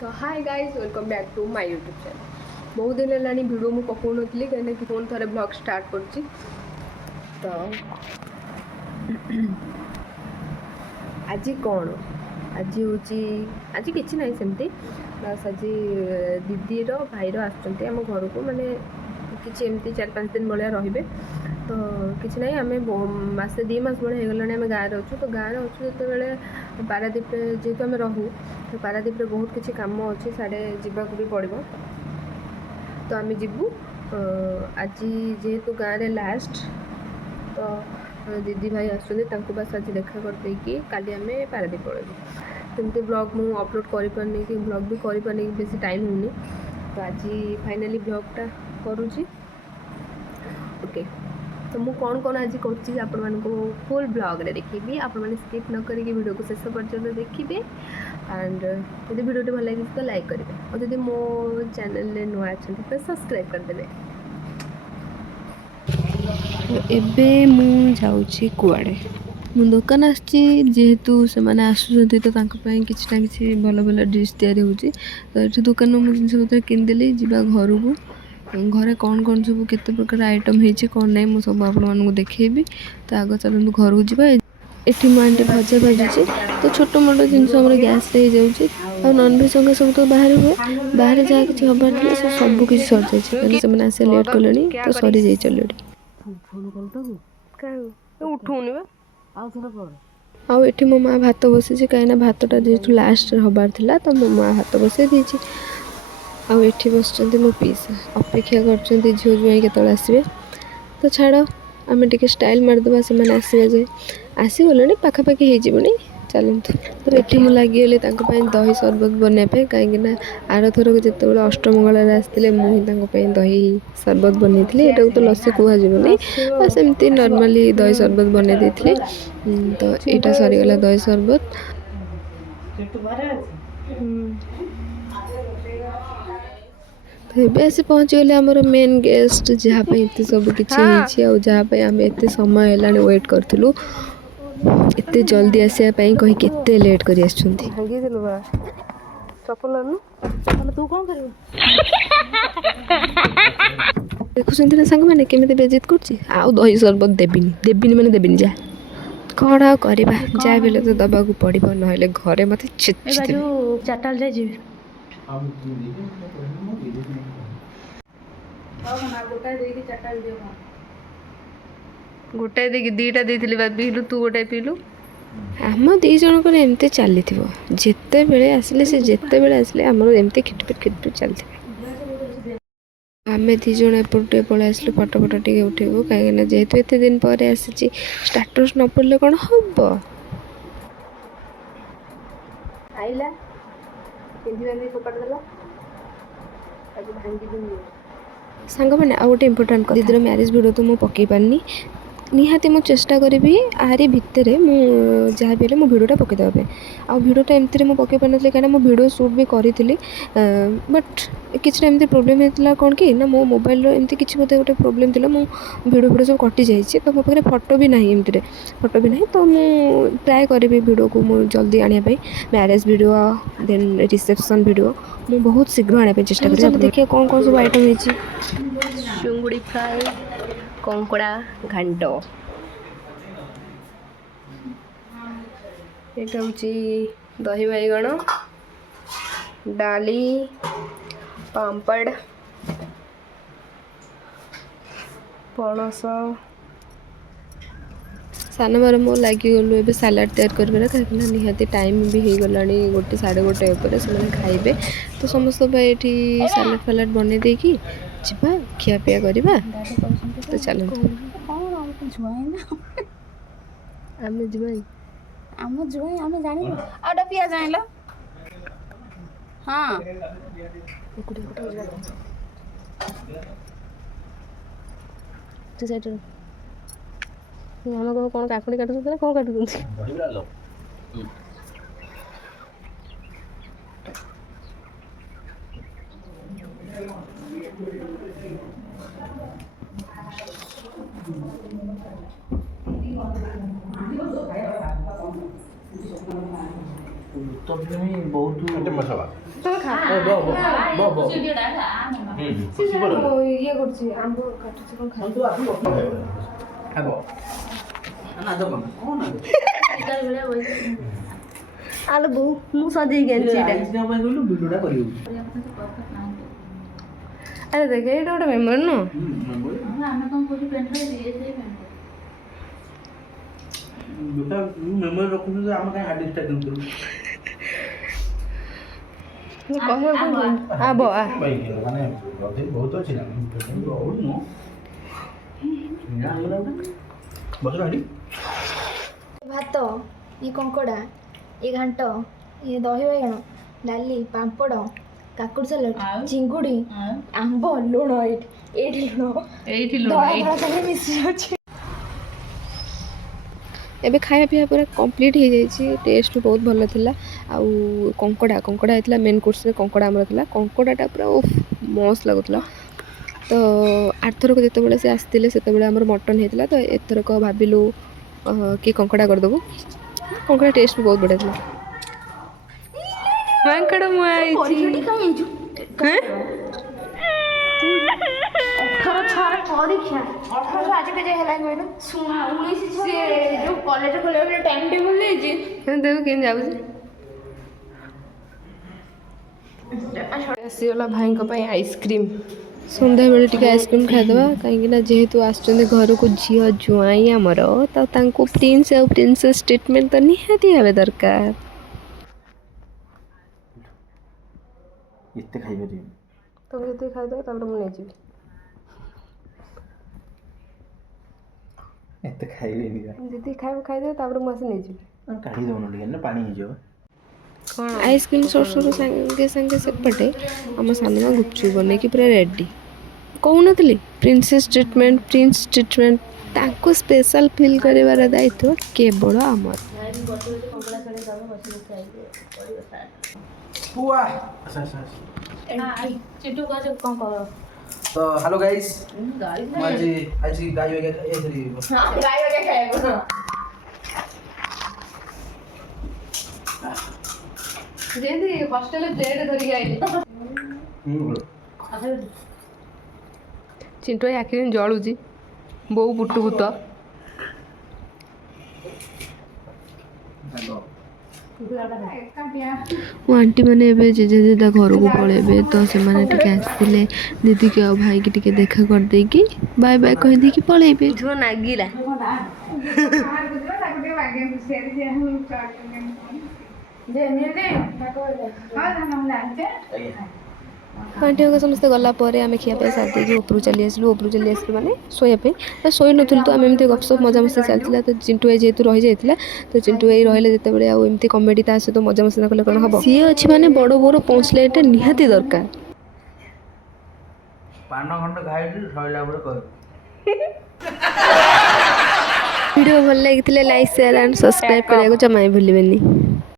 तो hi guys welcome back to my YouTube channel. बहुत दिन है भिडियो मुझे पकाउनी कहीं फोन थे ब्लॉग स्टार्ट कर तो आज कौन आज हूँ आज कि ना सेमती बस आज दीदीर भाईर आम घर को माने कि एमती 4-5 दिन भाया रे तो किसी ना आम मसे 2 मास भाई होगला आम गाँव में अच्छु तो गाँव में अच्छु जो पारादीप जेहतु आम रहू तो पारादीप बहुत किसी कम अच्छे साढ़े जावाक भी पड़ो तो आम जीवु आज जेहेतु गाँव में लास्ट तो दीदी भाई आसुँच बस आज देखा करदे काली आम पारादीप पड़ेबू सेमती ब्लॉग मुझे अपलोड कर कि ब्लॉग भी कर बेसी टाइम होनी तो आज फाइनाली ब्लॉगटा करुँची ओके। तो मुझे कौन कौन आज कर फुल ब्लॉग रे देखी आपण मैंने स्किप न करी वीडियो को शेष पर्यटन देखिए एंड यदि वीडियो भल लगे तो लाइक करेंगे और जब मो चैनल नुआ अच्छा तो सब्सक्राइब करदे। एबे मु जाऊँगी कुआड़े मु दुकान आसहेतु से आसुँच तो कि भल भल डिश तैयारी होती तो ये दुकान में मुझे जिन पतर किनदेली जा घर को घरे कौन कौन सब केते प्रकार आइटम होती कौन ना मुझे सब आपको देखी तो आग चलते घर को जावा एटी मो आंटी भजा भाजुची तो छोट मोट जिन गैस हो जाऊँगी आ नॉनभेज अंग सब तो बाहर हुए बाहर जहाँ कि हबार थी से सब किसी सर जाए से आसे लेट कले तो सरी जाइए अलरेडी आठी मो माँ भात बसी कहीं भातटा जेहतु लास्ट हबार था तो मो माँ भात बसई देती आठी बस मो पीसा अपेक्षा कर झील ज्वाई के आसवे तो छाड़ आम टे स्टाइल मारदे से आसवे जाए आसीगले पाखापाखि होनी चलतु तो ये मुझे लगिगली दही सरबत बनवाई कहीं आर थरक जिते अष्टमंगल आसते मुझे दही सरबत बनई यहाँ तो लस्सी कहनी सेमती नॉर्मली दही सरबत बनई देती तो यहाँ सरीगला दही सरबत तो आसी पहुँचीगले आमर मेन गेस्ट जहाँप ये सब किसी जहाँप आम एत समय है वेट करूँ एत जल्दी आसापी कही केते लेट कर देखुं ना सांग मैंने केमी बेजित कर दही सरबत देविनी देविनी मैंने देविनी जा कौन आ करवा जहाँ भी तो दबाक पड़ो ना घरे मत गोटाए देखी दीटा दी पीलु तू गोटाए पीलु आम दी जनक एमती चली जिते बड़े आसिले से जिते बड़े आसिले आमर एमती खिटपिट चलती आम दी जन एपटे पलि आसलु फटो फटो टे उठेबू कहीं जेहेतु एत दिन पर आसी स्टाटस न पड़े कौन हम आईला सांग मैंने आ गए इम्पोर्टाट दीदीर मैरेज वीडियो तो मुझे पकई पारनी निहाती मुझे चेष्टा करी आरी भितर जहाँ भी मो भिडटा पकईदेवाई आ भिडटा एमती मुझे पकई पार ना कहीं मो भिड सुट भी करी बट किसी एमती प्रोब्लेम होता कौन कि ना मो मोबाइल एमती किसी बोधे गोटे प्रोब्लेम थी मो भिड भिड सब कटि जाइए तो मो पाखे फटो भी ना एमती फटो भी ना तो मुझे ट्राए करी भिड को मुझे जल्दी आने मैरेज भिड देन रिसेप्शन भिड मुझे बहुत शीघ्र आने चेष्टा करी देखिए कौन कौन सब आइटम होती चुंगुड़ी फ्राए कंकड़ा घाट ये हूँ दही बैगण डाली पापड़ पणस सान मार मो लगिगलु ए सालाड तैयार कर कहीं निहाती टाइम भी हो गला 1 साढ़े 1 से खाइबे तो समस्त ये सालाड फालाड बन देकी जा खियापिया करवा तो चलते आम जुआई आम जुआई आम जानी आटा पिया जाइल हाँ तू साइड आम कौन काकुड़ी काटुଛନ୍ତି ना कौन काटुଛନ୍ତି ତ ଫିଲ୍ମ ବହୁତ ମସଲା ତମେ ଖା ଇଏ କରୁଛି ଆମ୍ବ କାଟୁଛି କ'ଣ ଆଲୋ ବୋଉ ମୁଁ ସଜେଇକି ଆଣିଛି ଏଇଟା ଆରେ ଦେଖ ଏଇଟା ଗୋଟେ ମେମୋରି ନୁହଁ ମେମୋରି ରଖୁଛୁ ଯେ ଆମେ କାହିଁ ହାର୍ଡ ଡିସ୍କଟା କିଣୁଥିଲୁ ମାନେ ବହୁତ ଅଛି ନା ଭାତ ଇ କଙ୍କଡ଼ା ଇ ଘାଣ୍ଟ ଇ ଦହି ବାଇଗଣ ଡାଲି ପାମ୍ପଡ଼ କାକୁଡ଼ି ସାଲାଡ଼ ଚିଙ୍ଗୁଡ଼ି ଆମ୍ବ ଲୁଣ ଏଇଠି ଧଳା ସବୁ ମିଶି ଯାଉଛି। ଏବେ ଖାଇବା ପିଇବା ପୁରା କମ୍ପ୍ଲିଟ୍ ହେଇଯାଇଛି ଟେଷ୍ଟ ବି ବହୁତ ଭଲ ଥିଲା ଆଉ କଙ୍କଡ଼ା ହେଇଥିଲା ମେନ୍ କୋର୍ସରେ କଙ୍କଡ଼ା ଆମର ଥିଲା କଙ୍କଡ଼ାଟା ପୁରା ମସ୍ତ ଲାଗୁଥିଲା ତ ଆରଥରକ ଯେତେବେଳେ ସେ ଆସିଥିଲେ ସେତେବେଳେ ଆମର ମଟନ୍ ହେଇଥିଲା ତ ଏଥରକ ଭାବିଲୁ କି କଙ୍କଡ଼ା କରିଦେବୁ କଙ୍କଡ଼ା ଟେଷ୍ଟ ବି ବହୁତ ବଢ଼ିଆ ଥିଲା ମାଙ୍କଡ଼ ମୁଁ ଆଇଛି ପରୀକ୍ଷା 1800 ଆଜି କେତେ ହେଲା କହିଲୁ 19 ଯୋଉ କଲେଜ ଖୋଲିବା ଟାଇମ୍ ଟେବୁଲ୍ ଦେଇଛି ଦେଖୁ କେମିତି ଯାଉଛି ଆସିଗଲା ଭାଇଙ୍କ ପାଇଁ ଆଇସ୍କ୍ରିମ୍ ସନ୍ଧ୍ୟାବେଳେ ଟିକେ ଆଇସ୍କ୍ରିମ୍ ଖାଇଦେବା କାହିଁକିନା ଯେହେତୁ ଆସୁଛନ୍ତି ଘରକୁ ଝିଅ ଜ୍ୱାଇଁ ଆମର ତ ତାଙ୍କୁ ପ୍ରିନ୍ସ ଆଉ ପ୍ରିନ୍ସେସ୍ ଟ୍ରିଟମେଣ୍ଟ ତ ନିହାତି ହେବା ଦରକାର ଏତେ ଖାଇପାରିବି ତମେ ଯେତିକି ଖାଇଦେବ ତାପରେ ମୁଁ ନେଇଯିବି ଏତେ ଖାଇବେନି ଯେତିକି ଖାଇଦେବେ ତାପରେ ମୁଁ ଆସି ନେଇଯିବି କାଢ଼ି ଦେଉନ ଟିକେ ନା ପାଣି ହେଇଯିବ କ'ଣ ଆଇସ୍କ୍ରିମ୍ ସରୁ ସାଙ୍ଗେ ସାଙ୍ଗେ ସେପଟେ ଆମ ସାନମା ଗୁପଚୁପ୍ ବନେଇକି ପୁରା ରେଡ଼ି କହୁନଥିଲି ପ୍ରିନ୍ସ ଟ୍ରିଟମେଣ୍ଟ ତାଙ୍କୁ ସ୍ପେଶାଲ୍ ଫିଲ୍ କରିବାର ଦାୟିତ୍ୱ କେବଳ ଆମର ତ ହ୍ୟାଲୋ ଗାଇସ୍ ମୁଁ ଆଜି ଗାଈ ଖାଇବାକୁ ଯେମିତି ହଷ୍ଟେଲରେ ପ୍ଲେଟ୍ ଧରିକି ଆଇଲି ଚିଣ୍ଟୁ ଭାଇ ଆଖି ଜଳୁଛି ବୋଉ ବୁଟୁ ଭୂତ ମୋ ଆଣ୍ଟି ମାନେ ଏବେ ଜେଜେ ଘରକୁ ପଳେଇବେ ତ ସେମାନେ ଟିକେ ଆସିଥିଲେ ଦିଦିକି ଆଉ ଭାଇକି ଟିକେ ଦେଖା କରିଦେଇକି ବାଏ ବାଏ କହିଦେଇକି ପଳେଇବେ ଝୁଅ ନାଗିଲା ଆଣ୍ଟିଙ୍କ ସମସ୍ତେ ଗଲା ପରେ ଆମେ ଖିଆ ପିଆ ସାରି ଦେଇକି ଉପରକୁ ଚାଲି ଆସିଲୁ ମାନେ ଶୋଇବା ପାଇଁ ତ ଶୋଇନଥିଲୁ ତ ଆମେ ଏମିତି ଗପସପ ମଜାମସ୍ତି ଚାଲିଥିଲା ତ ଚିଣ୍ଟୁ ଭାଇ ଯେହେତୁ ରହିଯାଇଥିଲା ତ ଚିଣ୍ଟୁ ଭାଇ ରହିଲେ ଯେତେବେଳେ ଆଉ ଏମିତି କମେଡ଼ି ତା ସହିତ ମଜାମସ୍ତି ନ କଲେ କ'ଣ ହେବ ସିଏ ଅଛି ମାନେ ବଡ଼ ବୋଉର ପଞ୍ଚ ଲାଇନ୍ଟା ନିହାତି ଦରକାର ଭିଡ଼ିଓ ଭଲ ଲାଗିଥିଲେ ଲାଇକ୍ ସେୟାର ଆଣ୍ଡ ସବସ୍କ୍ରାଇବ୍ କରିବାକୁ ଜମା ଭୁଲିବେନି।